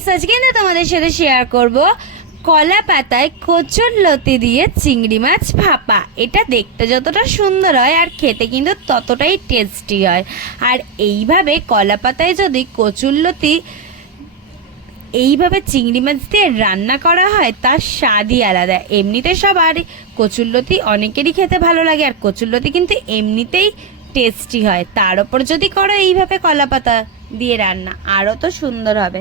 Guys আজকে না তোমাদের সাথে শেয়ার করব কলা পাতায় কচুর লতি দিয়ে চিংড়ি মাছ ভাপা। এটা দেখতে যতটা সুন্দর হয় আর খেতে কিন্তু ততটাই টেস্টি হয়। আর এইভাবে কলা পাতায় যদি কচুর লতি এইভাবে চিংড়ি মাছ দিয়ে রান্না করা হয়, তার স্বাদই আলাদা। এমনিতে সবার কচুরলতি অনেকেরই খেতে ভালো লাগে আর কচুরলতি কিন্তু এমনিতেই টেস্টি হয়। তার ওপর যদি করো এইভাবে কলা পাতা দিয়ে রান্না, আরও তো সুন্দর হবে।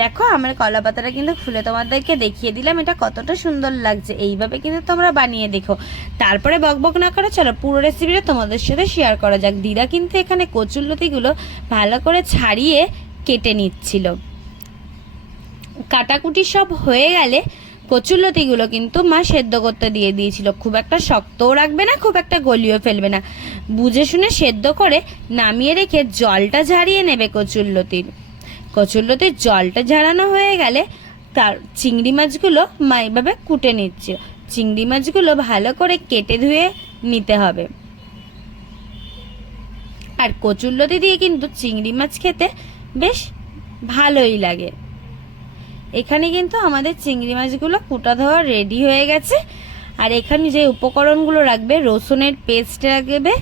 দেখো, আমার কলা পাতাটা কিন্তু খুলে তোমাদেরকে দেখিয়ে দিলাম এটা কতটা সুন্দর লাগছে। এইভাবে কিন্তু তোমরা বানিয়ে দেখো। তারপরে বকবক না করো, চলো পুরো রেসিপিটা তোমাদের সাথে শেয়ার করা যাক। দিদা কিন্তু এখানে কচুরলতিগুলো ভালো করে ছাড়িয়ে কেটে নিচ্ছিল। কাটাকুটি সব হয়ে গেলে কচুরলতিগুলো কিন্তু মা সেদ্ধ করতে দিয়ে দিয়েছিল। খুব একটা শক্তও রাখবে না, খুব একটা গলিও ফেলবে না। বুঝে শুনে সেদ্ধ করে নামিয়ে রেখে জলটা ঝারিয়ে নেবে কচুরলতির। কচুরলতির জলটা ঝাড়ানো হয়ে গেলে তার চিংড়ি মাছগুলো মা এভাবে কুটে নিচ্ছে। চিংড়ি মাছগুলো ভালো করে কেটে ধুয়ে নিতে হবে। আর কচুরলতি দিয়ে কিন্তু চিংড়ি মাছ খেতে বেশ ভালোই লাগে। এখানে কিন্তু আমাদের চিংড়ি মাছগুলো কুটা ধোয়া রেডি হয়ে গেছে। আর এখানে যে উপকরণগুলো রাখবে, রসুনের পেস্ট রাখবে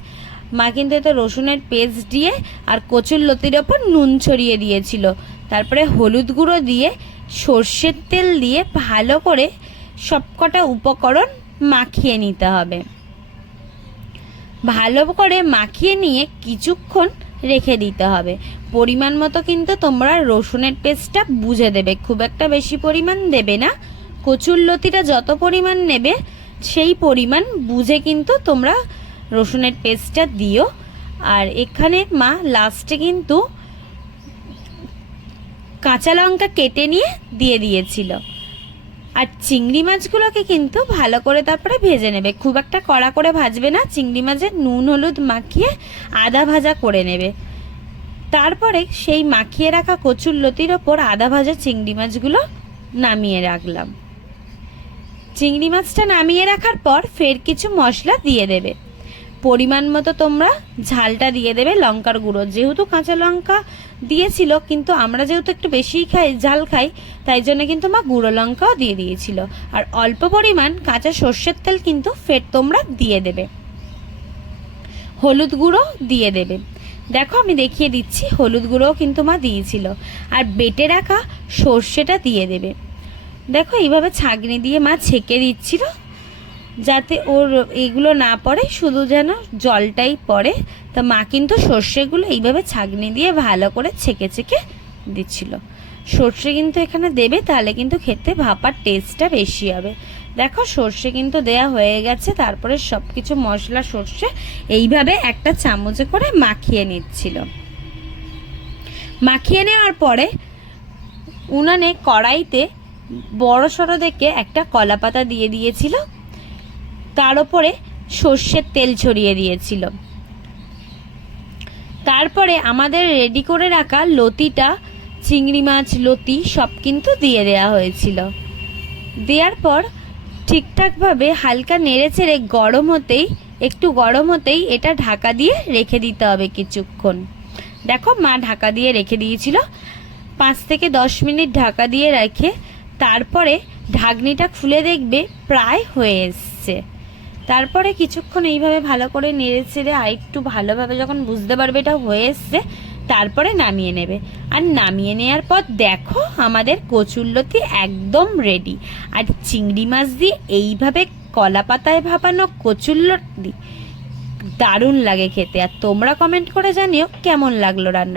মা কিন্তু এতে রসুনের পেস্ট দিয়ে আর কচুর লতির ওপর নুন ছড়িয়ে দিয়েছিল। তারপরে হলুদ গুঁড়ো দিয়ে সর্ষের তেল দিয়ে ভালো করে সবকটা উপকরণ মাখিয়ে নিতে হবে। ভালো করে মাখিয়ে নিয়ে কিছুক্ষণ রেখে দিতে হবে। পরিমাণ মতো কিন্তু তোমরা রসুনের পেস্টটা বুঝে দেবে। খুব একটা বেশি পরিমাণ দেবে না। কচুর লতিটা যত পরিমাণ নেবে, সেই পরিমাণ বুঝে কিন্তু তোমরা রসুনের পেস্টটা দিও। আর এখানে মা লাস্টে কিন্তু কাঁচা লঙ্কা কেটে নিয়ে দিয়ে দিয়েছিল। আর চিংড়ি মাছগুলোকে কিন্তু ভালো করে তারপরে ভেজে নেবে। খুব একটা কড়া করে ভাজবে না, চিংড়ি মাছের নুন, হলুদ মাখিয়ে আদা ভাজা করে নেবে। তারপরে সেই মাখিয়ে রাখা কচুর লতির ওপর আদা ভাজা চিংড়ি মাছগুলো নামিয়ে রাখলাম। চিংড়ি মাছটা নামিয়ে রাখার পর ফের কিছু মশলা দিয়ে দেবে। পরিমাণ মতো তোমরা ঝালটা দিয়ে দেবে লঙ্কার গুঁড়ো। যেহেতু কাঁচা লঙ্কা দিয়েছিল, কিন্তু আমরা যেহেতু একটু বেশিই খাই, ঝাল খাই, তাই জন্য কিন্তু মা গুঁড়ো লঙ্কাও দিয়ে দিয়েছিল। আর অল্প পরিমাণ কাঁচা সর্ষের তেল কিন্তু ফের তোমরা দিয়ে দেবে। হলুদ গুঁড়ো দিয়ে দেবে। দেখো আমি দেখিয়ে দিচ্ছি, হলুদ গুঁড়োও কিন্তু মা দিয়েছিল। আর বেটে রাখা সর্ষেটা দিয়ে দেবে। দেখো এইভাবে ছাঁকনি দিয়ে মা ছেঁকে দিচ্ছিল। যাতে ওর এগুলো না পড়ে, শুধু যেন জলটাই পড়ে। তা মা কিন্তু সর্ষেগুলো এইভাবে ছাঁকনি দিয়ে ভালো করে ছেঁকে ছেঁকে দিচ্ছিল। সর্ষে কিন্তু এখানে দেবে, তাহলে কিন্তু খেতে ভাপার টেস্টটা বেশি হবে। দেখো, সর্ষে কিন্তু দেয়া হয়ে গেছে, তারপরে সব কিছু মশলা, সর্ষে এইভাবে একটা চামচে করে মাখিয়ে নিচ্ছিল। মাখিয়ে নেওয়ার পরে উনানে কড়াইতে বড় সড়ো দেখে একটা কলা পাতা দিয়ে দিয়েছিল। তার ওপরে সর্ষের তেল ছড়িয়ে দিয়েছিল। তারপরে আমাদের রেডি করে রাখা লতিটা, চিংড়ি মাছ, লতি সব কিন্তু দিয়ে দেওয়া হয়েছিল। দেওয়ার পর ঠিকঠাকভাবে হালকা নেড়ে চেড়ে গরম হতেই, একটু গরম হতেই এটা ঢাকা দিয়ে রেখে দিতে হবে কিছুক্ষণ। দেখো মা ঢাকা দিয়ে রেখে দিয়েছিল। পাঁচ থেকে দশ মিনিট ঢাকা দিয়ে রেখে তারপরে ঢাকনিটা খুলে দেখবে, প্রায় হয়ে এসছে। তারপরে কিছুক্ষণ এইভাবে ভালো করে নেড়ে চেড়ে আর একটু ভালোভাবে যখন বুঝতে পারবে এটা হয়ে এসছে, তারপরে নামিয়ে নেবে। আর নামিয়ে নেওয়ার পর দেখো আমাদের কচুরলতি একদম রেডি আর চিংড়ি মাছ দিয়ে এইভাবে কলা পাতায় ভাপানো কচুরলতি দারুণ লাগে খেতে। আর তোমরা কমেন্ট করে জানিও কেমন লাগল রান্না।